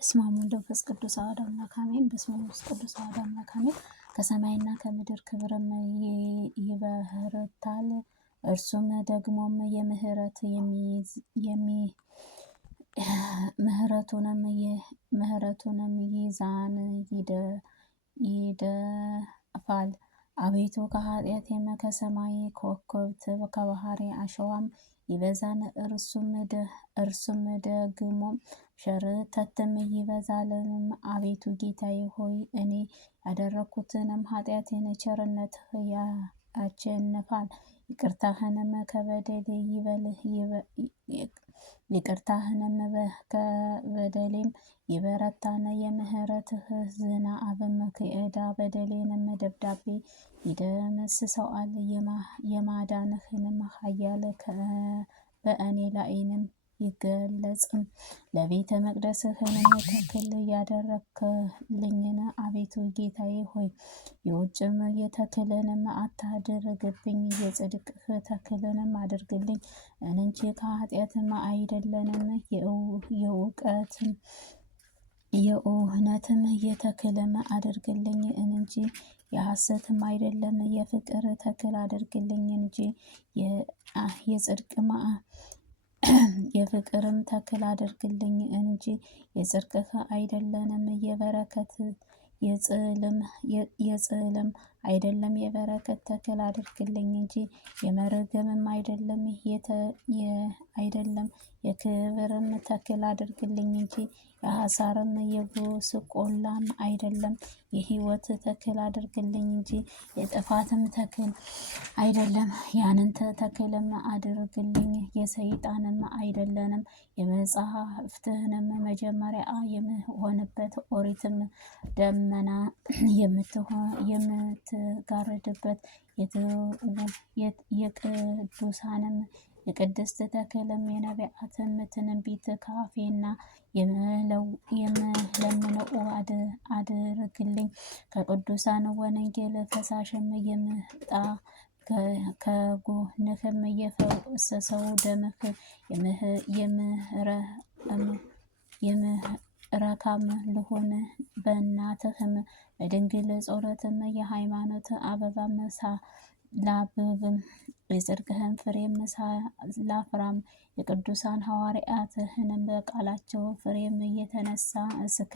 በስመ አብ ወወልድ ወመንፈስ ቅዱስ አሐዱ አምላክ አሜን። በስመ አብ ወመንፈስ ቅዱስ አሐዱ አምላክ አሜን። ከሰማይና ከምድር ክብርም ይበረታል። እርሱም ደግሞም ምሕረቱንም ይዛን ይደፋል። አቤቱ ከኃጢአቴም ከሰማይ ከዋክብት ከባህር አሸዋም ይበዛን። እርሱም ደግሞ ሸረተትም ይበዛል። አቤቱ ጌታዬ ሆይ እኔ ያደረኩትንም ኃጢአቴን ቸርነትህ ያቸንፋል። ይቅርታህንም ከበደሌም ይበረታን። የምህረትህ ዝናብም ከዕዳ በደሌንም ደብዳቤ ይደመስሰዋል። የማዳንህንም ኃያል በእኔ ላይንም ይገለጽም። ለቤተ መቅደስህንም ተክል ያደረክልኝን አቤቱ ጌታዬ ሆይ የውጭም የተክልንም አታድርግብኝ፣ የጽድቅህ ተክልንም አድርግልኝ እንጂ ከኃጢአትም አይደለንም። የእውነትም የተክልም አድርግልኝ እንጂ የሐሰትም አይደለም። የፍቅር ተክል አድርግልኝ እንጂ የፍቅርም ተክል አድርግልኝ እንጂ የጽድቅህ አይደለንም። የጽልም አይደለም። የበረከት ተክል አድርግልኝ እንጂ የመርገምም አይደለም። የክብርም ተክል አድርግልኝ እንጂ የሐሳርም የጉስቁልናም አይደለም። የሕይወት ተክል አድርግልኝ እንጂ የጥፋትም ተክል አይደለም። ያንተ ተክልም አድርግልኝ የሰይጣንም አይደለንም። የመጽሐፍትህንም መጀመሪያ የምሆንበት ኦሪትም ደመና የምትጋርድበት የቅዱሳንም የቅድስት ተክልም የነቢያትም ትንቢት ከአፌና የምለምነው አድርግልኝ። ከቅዱሳን ወንጌል ፈሳሽም የምጣ ከጎንህም የፈሰሰው ደምህ የምረካም ልሆን። በእናትህም በድንግል ጸሎትም የሃይማኖት አበባም ላብብም የጽድቅህን ፍሬም ላፍራም። የቅዱሳን ሐዋርያትህንም በቃላቸው ፍሬም የተነሳ እስከ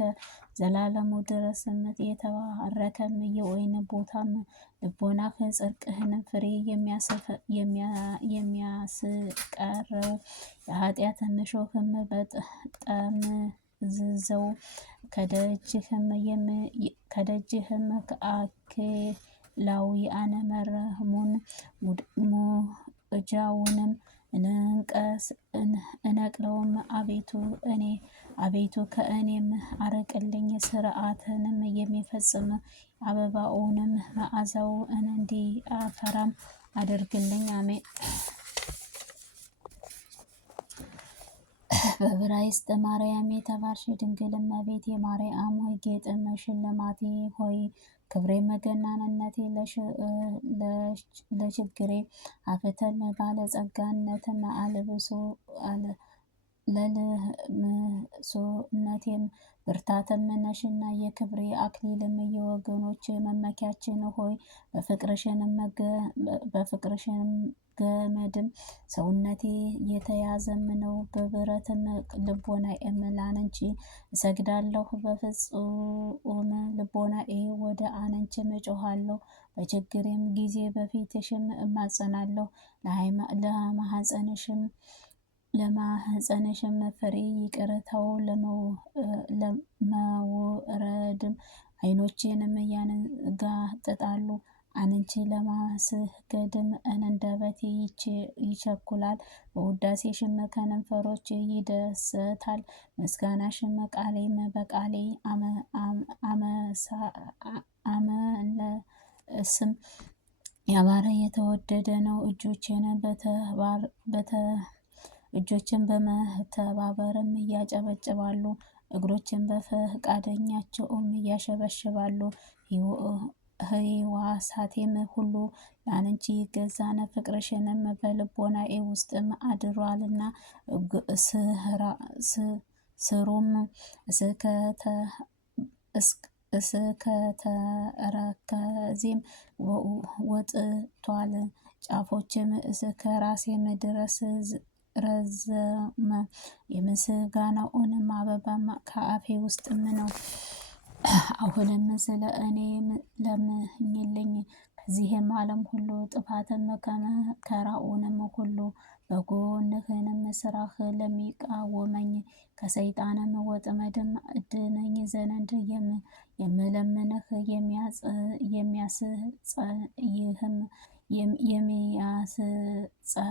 ዘላለሙ ድረስም የተባረከም የወይን ቦታም ልቦናህ ጽድቅህን ፍሬ የሚያስቀረው የኃጢአትም እሾህም በጠምዝዘው ከደጅህም ከአኬላውያን መረሙን ሙጃውንም እነቅለውም። አቤቱ ከእኔም አርቅልኝ። ሥርዓትንም የሚፈጽም አበባውንም መዓዛው እንዲያፈራም አድርግልኝ። አሜን። በዕብራይስጥ ማርያም የተባልሽ ድንግል እመቤቴ ማርያም ሆይ ጌጥም ሽልማቴ ሆይ ክብሬም ገናንነቴ ለችግሬ ሀብተም ባለጸጋነትም ለልምሶነቴም ብርታትም ነሽና የክብሬ አክሊልም የወገኖች መመኪያችን ሆይ በፍቅርሽንም ገመድም ሰውነቴ የተያዘም ነው። በብረትም ልቦናዬም ላንቺ እሰግዳለሁ። በፍጹም ልቦናዬ ወደ አንቺም እጮሃለሁ። በችግሬም ጊዜ በፊትሽም እማጸናለሁ። ለማኅፀንሽም ፍሬ ይቅርታው ለመውረድም ዓይኖቼንም ያንጋጥጣሉ። አንቺ ለማስገድም አንደበቴ ይቸኩላል። በውዳሴሽም ከንፈሮች ይደሰታል። ምስጋናሽም ቃሌም በቃሌ አመለስም ያማረ የተወደደ ነው። እጆችን በመተባበርም ያጨበጭባሉ፣ እግሮችን በፈቃደኛቸውም ያሸበሽባሉ። ሕዋሳቴም ሁሉ ለአንቺ ይገዛን። ፍቅርሽንም በልቦናዬ ውስጥም አድሯልና ስሩም እስከተረከዜም ወጥቷል። ጫፎችም እስከ ራሴም ድረስ ረዘመ። የምስጋናውንም አበባም ከአፌ ውስጥም ነው። አሁንም ስለ እኔ ለምኝልኝ፣ ከዚህም ዓለም ሁሉ ጥፋትም ከመከራውንም ሁሉ በጎንህንም ስራህ ለሚቃወመኝ ከሰይጣንም ወጥመድም እድነኝ ዘንድ የምለምንህ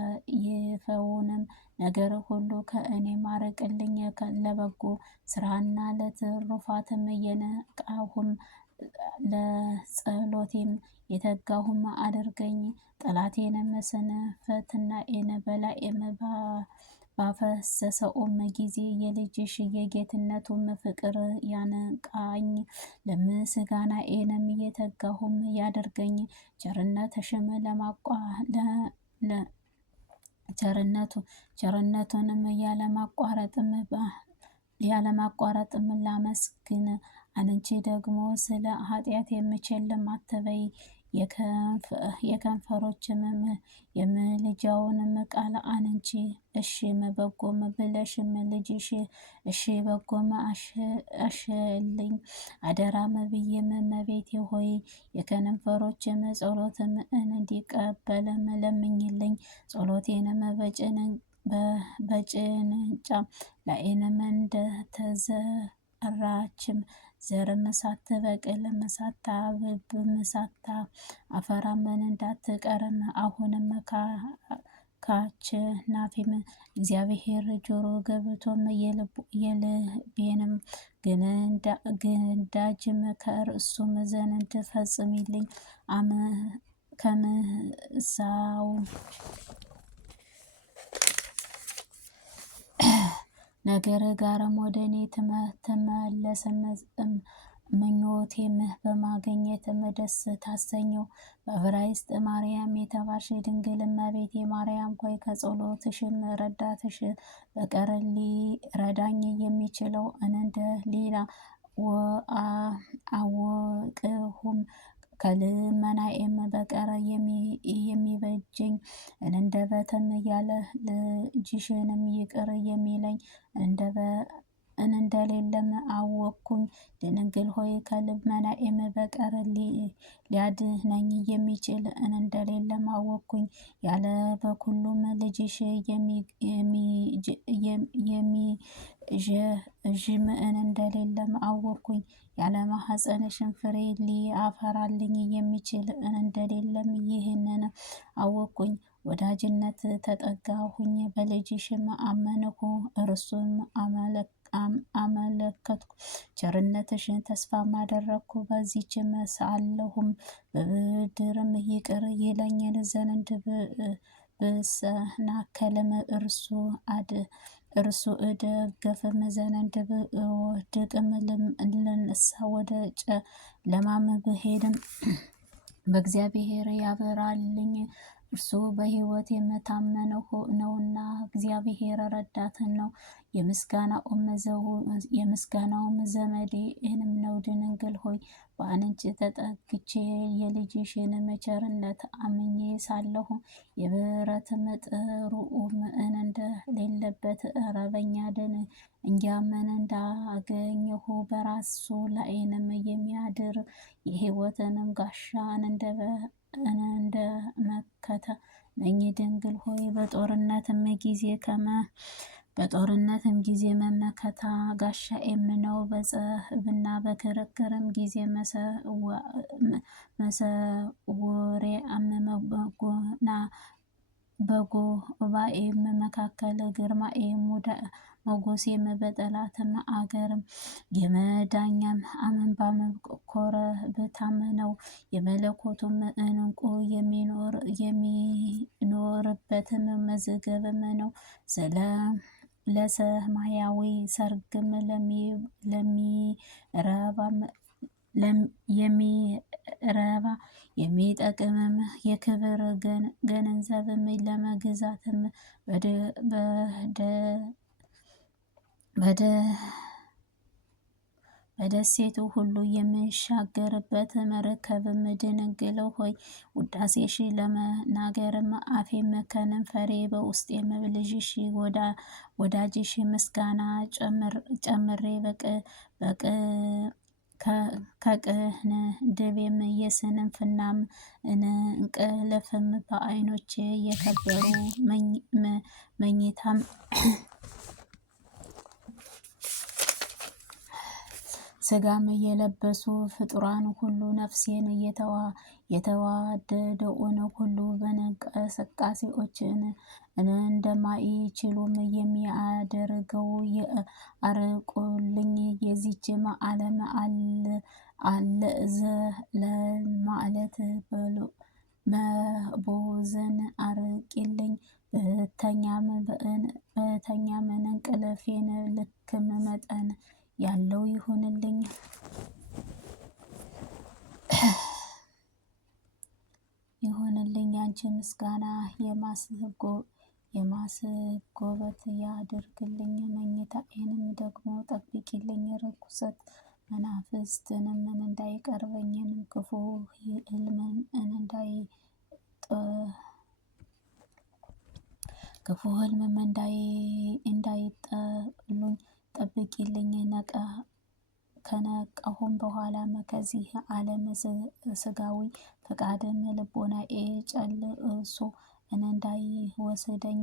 የሚያስጸይፈውንም ነገር ሁሉ ከእኔ ማረቅልኝ። ለበጎ ስራና ለትሩፋትም የነቃሁም ለጸሎቴም የተጋሁም አድርገኝ። ጠላቴንም ስንፍናዬን በላዬም ባፈሰሰውም ጊዜ የልጅሽ የጌትነቱም ፍቅር ያንቃኝ። ለምስጋናዬንም የተጋሁም ያደርገኝ። ቸርነቱንም ያለማቋረጥም ላመስግን። አንቺ ደግሞ ስለ ኃጢአት የምችልም አትበይ። የከንፈሮችም የምልጃውንም ቃል አንቺ እሺም በጎም ብለሽም ልጅሽ እሺ በጎም አሽልኝ። አደራም ብዬም እመቤቴ ሆይ የከንፈሮችም ጸሎትም እንዲቀበልም ለምኝልኝ። ጸሎቴንም በጭንጫ ላይንም እንደተዘራችም ዘርም ሳትበቅልም ሳታብብም ሳታፈራም እንዳትቀርም አሁንም ካቸናፊም እግዚአብሔር ጆሮ ገብቶም የልቤንም ግዳጅም ከእርሱም ዘንድ ፈጽሚልኝ። ከምሳው ነገር ጋርም ወደ እኔ ትመለስም ምኞቴም በማግኘትም ደስ ታሰኘው። በዕብራይስጥ ማርያም የተባልሽ ድንግል እመቤቴ ማርያም ሆይ ከጸሎትሽም ረዳትሽ በቀር ሊረዳኝ የሚችለው እንደሌላ አወቅሁም። ከልመናዬም በቀር የሚበጀኝ አንደበትም ያለ ልጅሽንም ይቅር የሚለኝ እንደሌለም አወቅኩኝ። ድንግል ሆይ ከልመናዬም በቀር ሊያድነኝ የሚችል እንደሌለም አወቅኩኝ። ያለ በኩሉም ልጅሽ የሚቤዥም እንደሌለም አወቅኩኝ። ያለ ማኅፀንሽም ፍሬ ሊያፈራልኝ የሚችል እንደሌለም ይህንን አወቅኩኝ። ወዳጅነት ተጠጋሁኝ፣ በልጅሽም አመንሁ፣ እርሱም አመለከትኩ። ቸርነትሽን ተስፋም አደረግኩ። በዚችም ሳለሁም በብድርም ይቅር ይለኝ ዘንድ ብሰናከልም እርሱ እደገፍም ዘንድ ብወድቅም ልነሳ ወደ ጨለማም ብሄድም በእግዚአብሔር ያበራልኝ። እርሱ በሕይወት የምታመነው ነውና እግዚአብሔር ረዳትን ነው። የምስጋናውም ዘመዴ እኔም ነው። ድንግል ሆይ በአንቺ ተጠግቼ የልጅሽን ቸርነት አምኜ ሳለሁ የብረትም ጥሩም እንደሌለበት ረበኛ ድንጋይም እንዳገኘሁ በራሱ ላይንም የሚያድር የሕይወትንም ጋሻን እንደመከተ ነኝ። ድንግል ሆይ በጦርነትም ጊዜ መመከታ ጋሻዬም ነው። በጸብና በክርክርም ጊዜ መሰውሪያም በጉባኤም መካከል ግርማዬም ሞገሴም በጠላትም አገርም የመዳኛም አምባም ኮረብታም ነው። የመለኮቱም ዕንቁ የሚኖርበትም መዝገብም ነው። ለሰማያዊ ሰርግም የሚረባ የሚጠቅምም የክብር ገንዘብም ለመግዛትም በደሴቱ ሁሉ የምሻገርበት መርከብም ድንግል ሆይ ውዳሴሽ ለመናገርም አፌም ከንፈሬ በውስጤም ልጅሽ ወዳጅሽ ምስጋና ጨምሬ ከቅንድቤም የስንፍናም እንቅልፍም በዓይኖቼ የከበሩ መኝታም ስጋም የለበሱ ፍጡራን ሁሉ ነፍሴን የተዋደደውን ሁሉ በእንቅስቃሴዎችን እንደማይችሉም የሚያደርገው አርቁልኝ። የዚችም ዓለም ለማለት መቦዘን አርቂልኝ። በተኛም እንቅልፌን ልክም መጠን ያለው ይሁንልኝ። ያንቺ ምስጋና የማስጎበት ያድርግልኝ። መኝታዬንም ደግሞ ጠብቂልኝ። ርኩሰት መናፍስትንም እንዳይቀርበኝም ክፉ ህልምም እንዳይጠሉኝ ጠብቂልኝ። ከነቃሁም በኋላም ከዚህ ዓለም ስጋዊ ፈቃድም ልቦናዬ ጨልሶ እንዳይወስደኝ